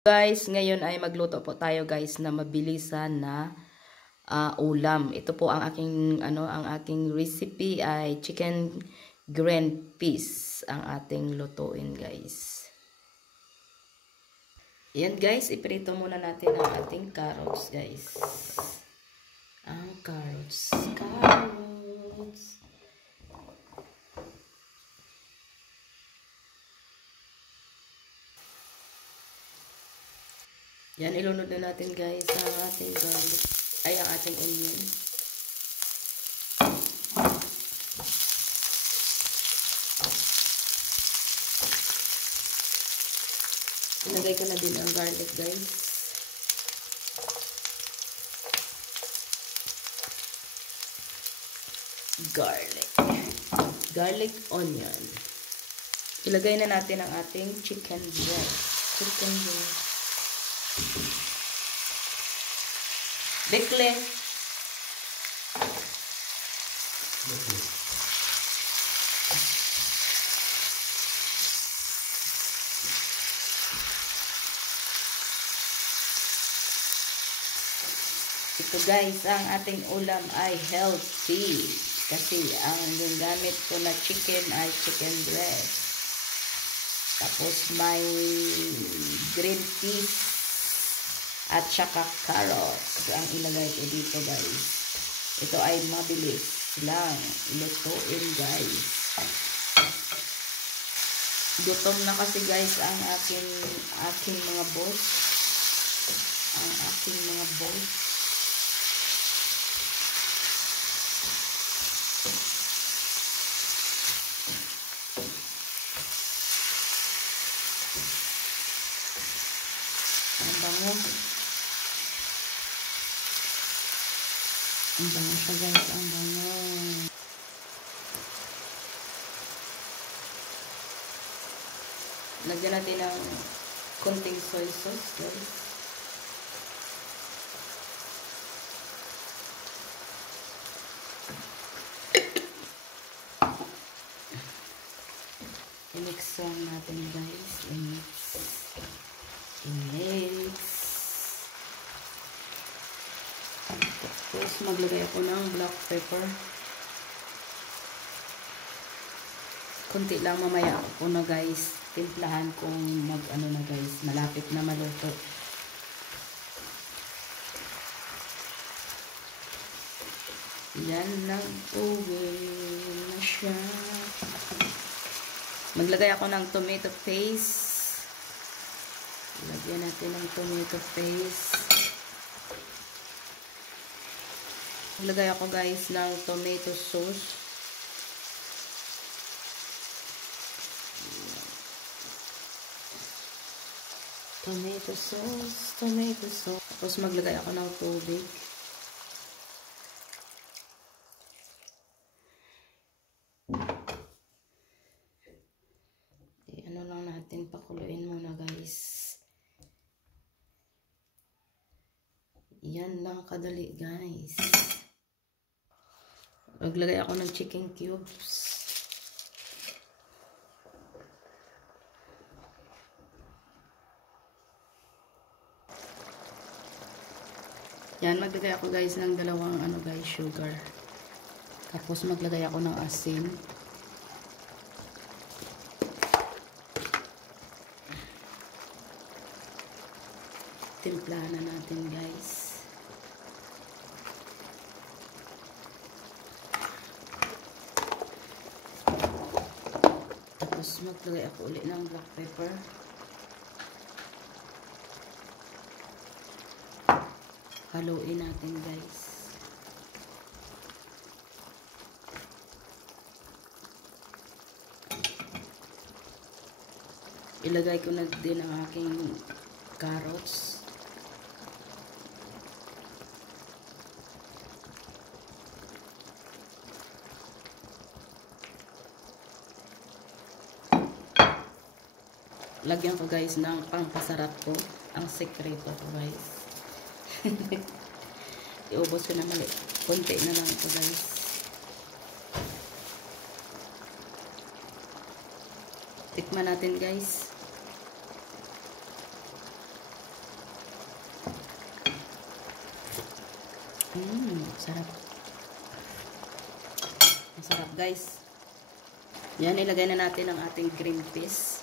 Guys, ngayon ay magluto po tayo guys na mabilisan na ulam. Ito po ang aking recipe ay chicken green peas ang ating lutuin guys. Yan guys, iprito muna natin ang ating carrots guys. Ang carrots. Yan, ilunod na natin guys ang ating garlic, ay ang ating onion. Ilagay ko na din ang garlic guys. Garlic onion. Ilagay na natin ang ating chicken breast. Bekle. Ito guys, ang ating ulam ay healthy. Kasi ang gamit ko na chicken ay chicken breast. Tapos may green peas at saka carrots ang ilagay ko dito guys. Ito ay mabilis lang ilutuin guys. Gutom na kasi guys ang aking mga boss. Ang bango siya guys, ang bango. Lagyan natin ng konting soy sauce guys. I-mix lang natin guys. I-mix. Tapos maglagay ako ng black pepper. Kunti lang, mamaya ako na guys. Timplahan kung na guys. Malapit na maluto. Yan lang. Uwi na siya. Maglagay ako ng tomato paste. Lagyan natin ng tomato paste. Maglagay ako guys ng tomato sauce. Tomato sauce. Tapos maglagay ako ng tubig. Ano lang natin, pakuluin muna guys. Yan lang kadali guys. Maglagay ako ng chicken cubes. Yan, maglagay ako guys ng dalawang sugar. Tapos maglagay ako ng asin. Timplahan na natin guys. Tapos maglagay ako ulit ng black pepper. Haluin natin guys. Ilagay ko na din ang aking carrots. Lagyan ko guys ng pangpasarap ko. Ang sekreto ko guys. Iubos ko na mali. Konti na lang ito guys. Tikman natin guys. Sarap. Masarap guys. Yan, ilagay na natin ang ating green peas.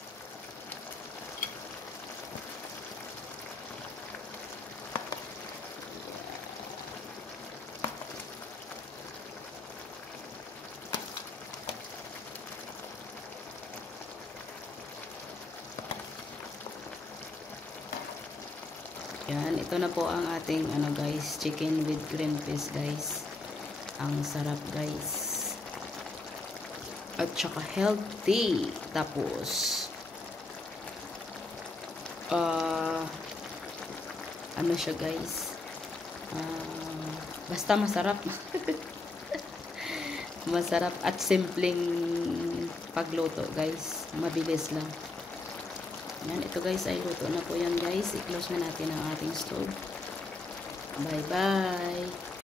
Yan, ito na po ang ating guys, chicken with green peas guys. Ang sarap guys. At saka healthy. Tapos ano siya guys? Basta masarap. Masarap at simpleng pagluto guys. Mabilis lang. Yan, ito guys ay luto na po yan guys. I-close na natin ang ating stove. Bye bye.